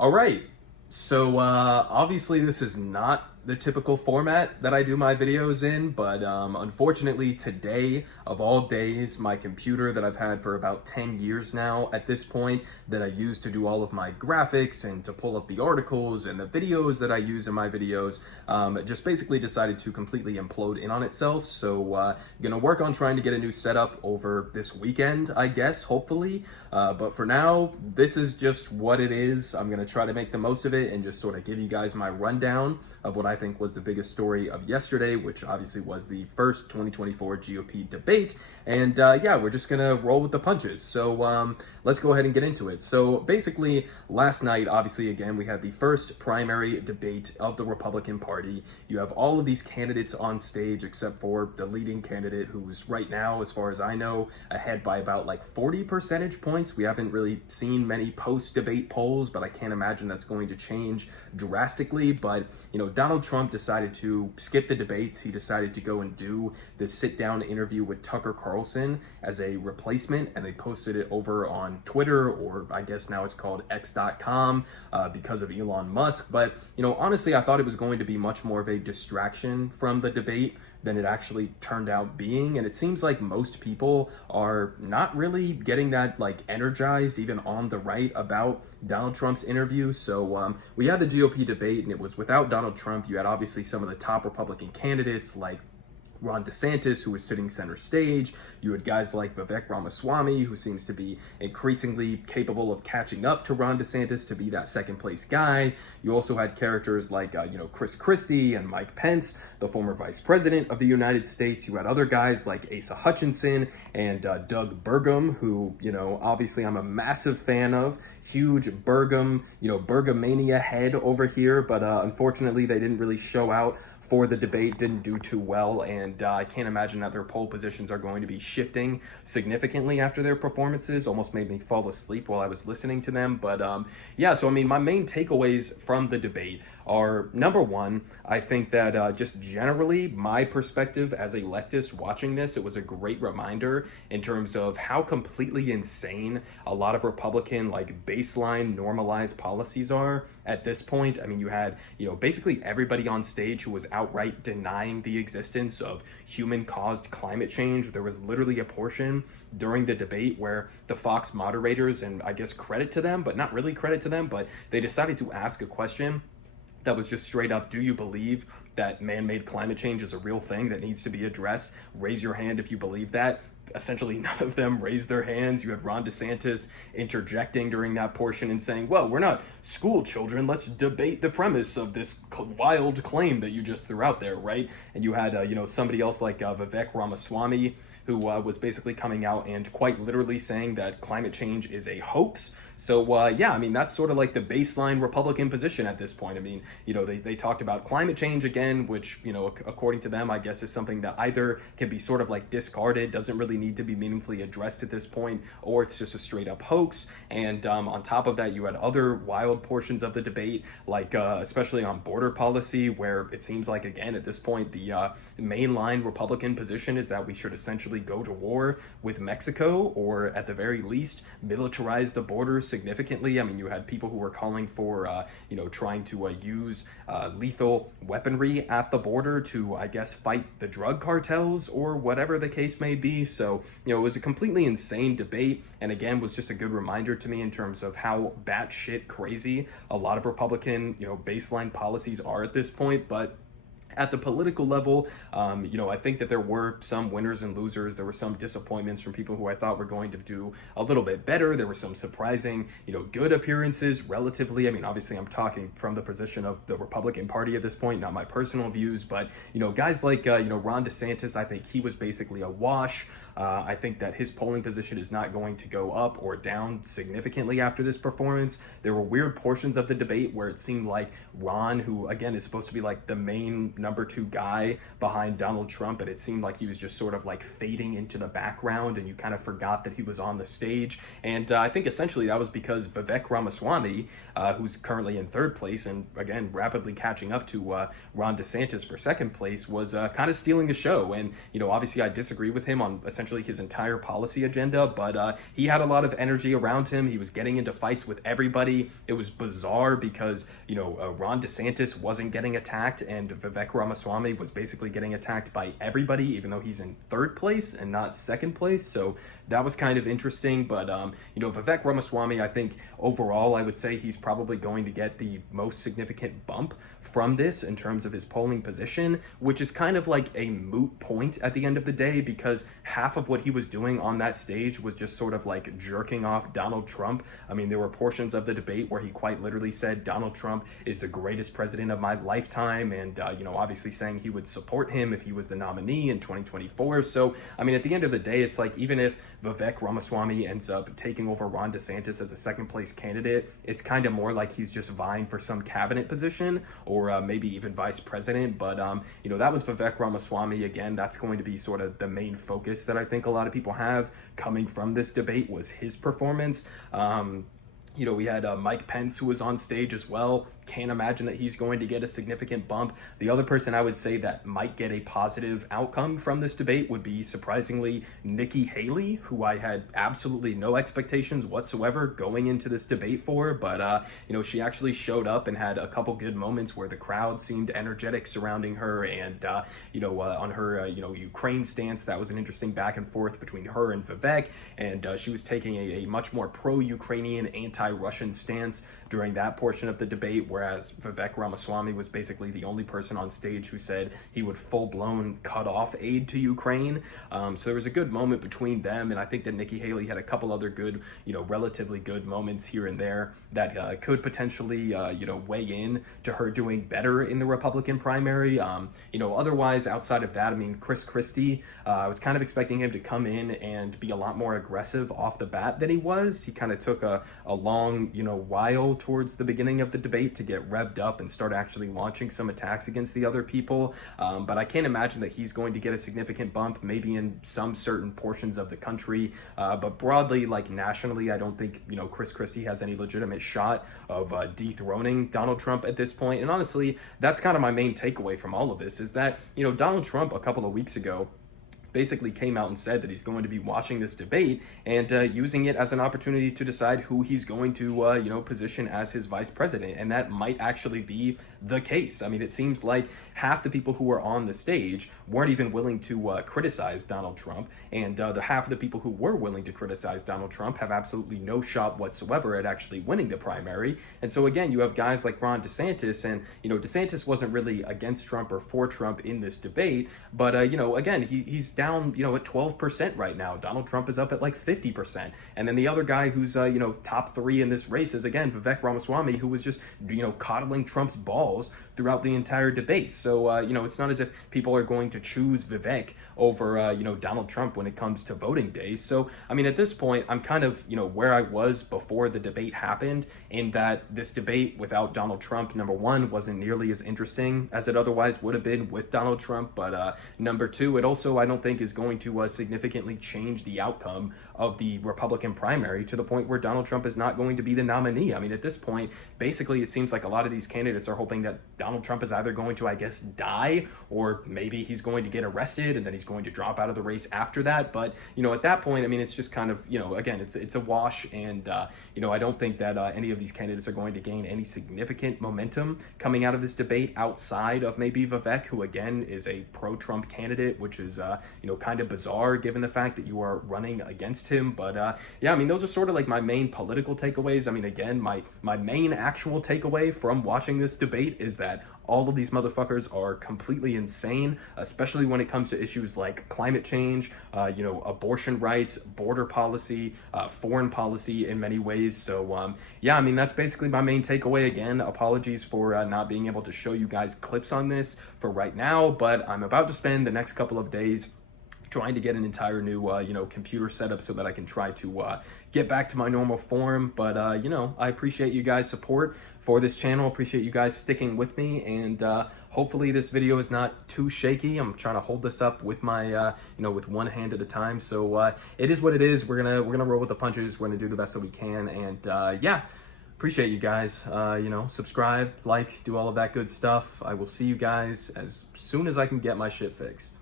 All right. So obviously this is not the typical format that I do my videos in, but unfortunately today, of all days, my computer that I've had for about 10 years now at this point, that I use to do all of my graphics and to pull up the articles and the videos that I use in my videos, just basically decided to completely implode in on itself. So gonna work on trying to get a new setup over this weekend, I guess, hopefully. But for now, this is just what it is. I'm gonna try to make the most of it and just sort of give you guys my rundown of what I think was the biggest story of yesterday, which obviously was the first 2024 GOP debate. And yeah, we're just gonna roll with the punches. So let's go ahead and get into it. So basically, last night, obviously, again, we had the first primary debate of the Republican Party. You have all of these candidates on stage, except for the leading candidate, who's right now, as far as I know, ahead by about like 40 percentage points. We haven't really seen many post-debate polls, but I can't imagine that's going to change drastically. But, you know, Donald Trump decided to skip the debates. He decided to go and do this sit-down interview with Tucker Carlson as a replacement, and they posted it over on Twitter, or I guess now it's called X.com, because of Elon Musk. But, you know, honestly, I thought it was going to be much more of a distraction from the debate than it actually turned out being. And it seems like most people are not really getting that like energized, even on the right, about Donald Trump's interview. So we had the GOP debate, and it was without Donald Trump. You had obviously some of the top Republican candidates like Ron DeSantis, who was sitting center stage. You had guys like Vivek Ramaswamy, who seems to be increasingly capable of catching up to Ron DeSantis to be that second place guy. You also had characters like, Christie and Mike Pence, the former vice president of the United States. You had other guys like Asa Hutchinson and Doug Burgum, who, obviously I'm a massive fan of. Huge Burgumania head over here, but unfortunately they didn't really show out for the debate, didn't do too well, and I can't imagine that their poll positions are going to be shifting significantly after their performances. Almost made me fall asleep while I was listening to them. But yeah, so I mean, my main takeaways from the debate are, number one, I think that just generally my perspective as a leftist watching this, it was a great reminder in terms of how completely insane a lot of Republican like baseline normalized policies are at this point. I mean, you had, basically everybody on stage who was outright denying the existence of human-caused climate change. There was literally a portion during the debate where the Fox moderators, and I guess credit to them, but not really credit to them, but they decided to ask a question that was just straight up, do you believe that man-made climate change is a real thing that needs to be addressed? Raise your hand if you believe that. Essentially, none of them raised their hands. You had Ron DeSantis interjecting during that portion and saying, well, we're not school children. Let's debate the premise of this wild claim that you just threw out there, right? And you had, somebody else like Vivek Ramaswamy, who was basically coming out and quite literally saying that climate change is a hoax. So yeah, I mean, that's sort of like the baseline Republican position at this point. I mean, they talked about climate change again, which, according to them, I guess is something that either can be sort of like discarded, doesn't really need to be meaningfully addressed at this point, or it's just a straight up hoax. And on top of that, you had other wild portions of the debate, like especially on border policy, where it seems like, again, at this point, the mainline Republican position is that we should essentially go to war with Mexico, or at the very least, militarize the borders significantly. I mean, you had people who were calling for, trying to use lethal weaponry at the border to, I guess, fight the drug cartels or whatever the case may be. So, it was a completely insane debate, and again, was just a good reminder to me in terms of how batshit crazy a lot of Republican, baseline policies are at this point. But at the political level, I think that there were some winners and losers. There were some disappointments from people who I thought were going to do a little bit better. There were some surprising, good appearances relatively. I mean, obviously I'm talking from the position of the Republican Party at this point, not my personal views, but, guys like, Ron DeSantis, I think he was basically a wash. I think that his polling position is not going to go up or down significantly after this performance. There were weird portions of the debate where it seemed like Ron, who again is supposed to be like the main number two guy behind Donald Trump, and it seemed like he was just sort of like fading into the background, and you kind of forgot that he was on the stage. And I think essentially that was because Vivek Ramaswamy, who's currently in third place and again rapidly catching up to Ron DeSantis for second place, was kind of stealing the show. And obviously I disagree with him on essentially essentially his entire policy agenda, but he had a lot of energy around him. He was getting into fights with everybody. It was bizarre because, Ron DeSantis wasn't getting attacked, and Vivek Ramaswamy was basically getting attacked by everybody, even though he's in third place and not second place. So that was kind of interesting. But, Vivek Ramaswamy, I think overall, I would say he's probably going to get the most significant bump from this in terms of his polling position, which is kind of like a moot point at the end of the day, because half of what he was doing on that stage was just sort of like jerking off Donald Trump. I mean, there were portions of the debate where he quite literally said Donald Trump is the greatest president of my lifetime, and obviously saying he would support him if he was the nominee in 2024. So I mean, at the end of the day, it's like, even if Vivek Ramaswamy ends up taking over Ron DeSantis as a second place candidate, it's kind of more like he's just vying for some cabinet position, or maybe even vice president. But that was Vivek Ramaswamy. Again, that's going to be sort of the main focus that I think a lot of people have coming from this debate, was his performance. We had Mike Pence, who was on stage as well. Can't imagine that he's going to get a significant bump. The other person I would say that might get a positive outcome from this debate would be, surprisingly, Nikki Haley, who I had absolutely no expectations whatsoever going into this debate for. But, she actually showed up and had a couple good moments where the crowd seemed energetic surrounding her. And, on her, Ukraine stance, that was an interesting back and forth between her and Vivek. And she was taking a much more pro-Ukrainian, anti-Russian stance during that portion of the debate, whereas Vivek Ramaswamy was basically the only person on stage who said he would full-blown cut off aid to Ukraine. So there was a good moment between them, and I think that Nikki Haley had a couple other good, relatively good moments here and there that could potentially, weigh in to her doing better in the Republican primary. Otherwise, outside of that, I mean, Christie, I was kind of expecting him to come in and be a lot more aggressive off the bat than he was. He kind of took a long, while towards the beginning of the debate to get revved up and start actually launching some attacks against the other people. But I can't imagine that he's going to get a significant bump, maybe in some certain portions of the country. But broadly, like nationally, I don't think, Christie has any legitimate shot of dethroning Donald Trump at this point. And honestly, that's kind of my main takeaway from all of this, is that, Donald Trump a couple of weeks ago basically came out and said that he's going to be watching this debate and using it as an opportunity to decide who he's going to, position as his vice president. And that might actually be the case. I mean, it seems like half the people who were on the stage weren't even willing to criticize Donald Trump. And the half of the people who were willing to criticize Donald Trump have absolutely no shot whatsoever at actually winning the primary. And so again, you have guys like Ron DeSantis, and, DeSantis wasn't really against Trump or for Trump in this debate. But, again, he's down, at 12% right now. Donald Trump is up at like 50%. And then the other guy who's, top three in this race is, again, Vivek Ramaswamy, who was just, coddling Trump's balls throughout the entire debate. So, it's not as if people are going to choose Vivek over, Donald Trump when it comes to voting day. So, I mean, at this point, I'm kind of, where I was before the debate happened, in that this debate without Donald Trump, number one, wasn't nearly as interesting as it otherwise would have been with Donald Trump. But number two, it also, I don't think, is going to significantly change the outcome of the Republican primary to the point where Donald Trump is not going to be the nominee. I mean, at this point, basically, it seems like a lot of these candidates are hoping that Donald Trump is either going to, I guess, die, or maybe he's going to get arrested and then he's going to drop out of the race after that. But, at that point, I mean, it's just kind of, again, it's a wash. And, I don't think that any of these candidates are going to gain any significant momentum coming out of this debate outside of maybe Vivek, who, again, is a pro-Trump candidate, which is, kind of bizarre given the fact that you are running against him. But yeah, I mean, those are sort of like my main political takeaways. I mean, again, my main actual takeaway from watching this debate is that all of these motherfuckers are completely insane, especially when it comes to issues like climate change, abortion rights, border policy, foreign policy in many ways. So yeah, I mean, that's basically my main takeaway. Again, apologies for not being able to show you guys clips on this for right now, but I'm about to spend the next couple of days trying to get an entire new, computer setup so that I can try to get back to my normal form. But, I appreciate you guys' support for this channel. Appreciate you guys sticking with me. And hopefully this video is not too shaky. I'm trying to hold this up with my, with one hand at a time. So it is what it is. We're gonna roll with the punches. We're gonna do the best that we can. And yeah, appreciate you guys. Subscribe, like, do all of that good stuff. I will see you guys as soon as I can get my shit fixed.